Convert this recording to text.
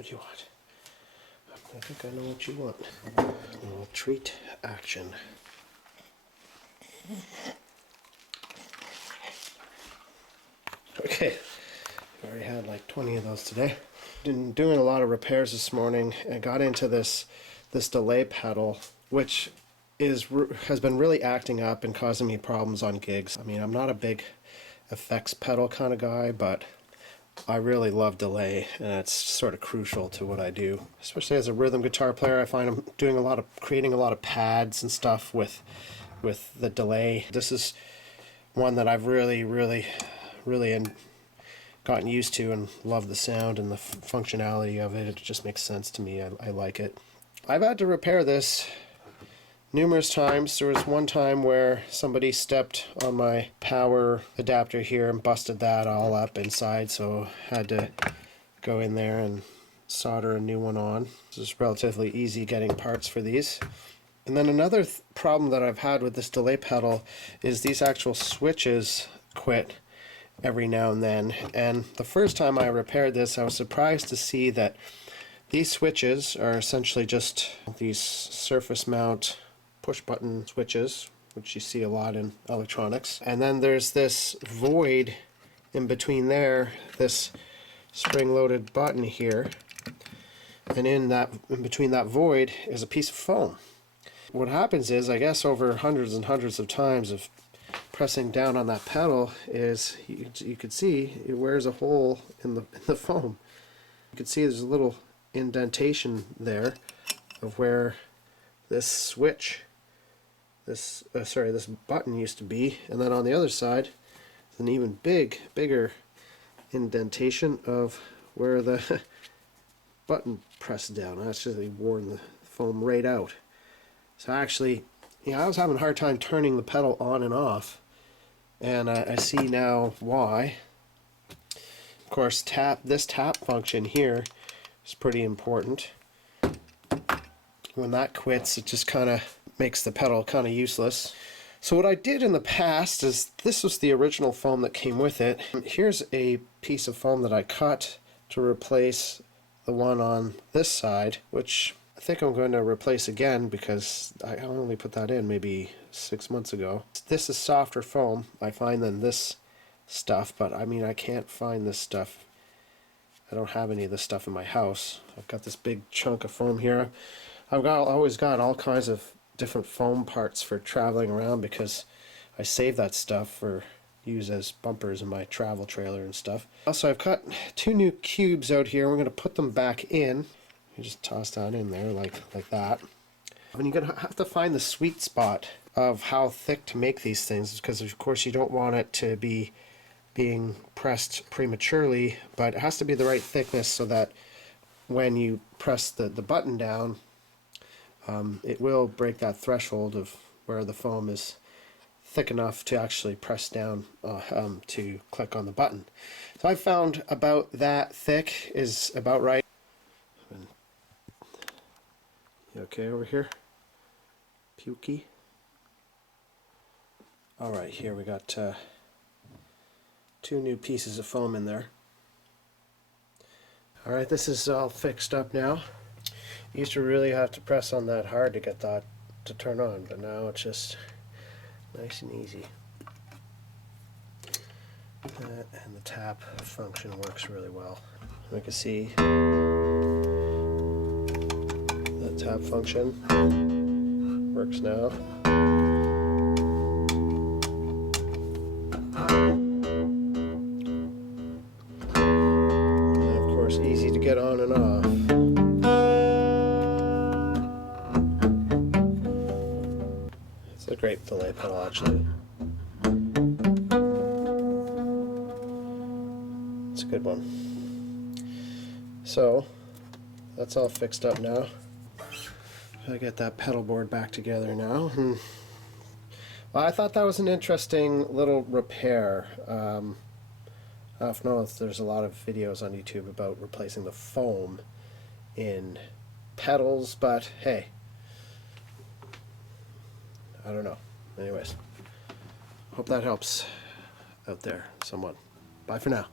What do you want? I think I know what you want. A little treat action. Okay, I already had like 20 of those today. Been doing a lot of repairs this morning and got into this delay pedal, which has been really acting up and causing me problems on gigs. I mean, I'm not a big effects pedal kind of guy, but I really love delay, and it's sort of crucial to what I do. Especially as a rhythm guitar player, I find I'm doing creating a lot of pads and stuff with the delay. This is one that I've really gotten used to and love the sound and the functionality of it. It just makes sense to me. I like it. I've had to repair this numerous times. There was one time where somebody stepped on my power adapter here and busted that all up inside, so I had to go in there and solder a new one on. This is relatively easy getting parts for these. And then another problem that I've had with this delay pedal is these actual switches quit every now and then. And the first time I repaired this, I was surprised to see that these switches are essentially just these surface mount push button switches, which you see a lot in electronics. And then there's this void in between there, this spring-loaded button here, and in between that void is a piece of foam. What happens is, I guess over hundreds and hundreds of times of pressing down on that pedal, is you can see it wears a hole in the foam. You can see there's a little indentation there of where this switch, this button used to be, and then on the other side an even bigger indentation of where the button pressed down. Actually worn the foam right out. So actually, I was having a hard time turning the pedal on and off, and I see now why. Of course, this tap function here is pretty important. When that quits, it just kind of makes the pedal kind of useless. So what I did in the past is, this was the original foam that came with it. Here's a piece of foam that I cut to replace the one on this side, which I think I'm going to replace again because I only put that in maybe 6 months ago. This is softer foam, I find, than this stuff, but I mean, I can't find this stuff. I don't have any of this stuff in my house. I've got this big chunk of foam here. I've always got all kinds of different foam parts for traveling around because I save that stuff for use as bumpers in my travel trailer and stuff. Also, I've got 2 new cubes out here. We're going to put them back in. You just toss that in there like that. And you're going to have to find the sweet spot of how thick to make these things, because of course you don't want it to be being pressed prematurely, but it has to be the right thickness so that when you press the button down, it will break that threshold of where the foam is thick enough to actually press down to click on the button. So I found about that thick is about right. You okay over here? Pukey? Alright, here we got 2 new pieces of foam in there. Alright, this is all fixed up now. You used to really have to press on that hard to get that to turn on, but now it's just nice and easy. And the tap function works really well. We can see the tap function works now. And of course, easy to get on and off. It's a great delay pedal, actually. It's a good one. So that's all fixed up now. I get that pedal board back together now. Well, I thought that was an interesting little repair. I don't know if there's a lot of videos on YouTube about replacing the foam in pedals, but hey, I don't know. Anyways, hope that helps out there somewhat. Bye for now.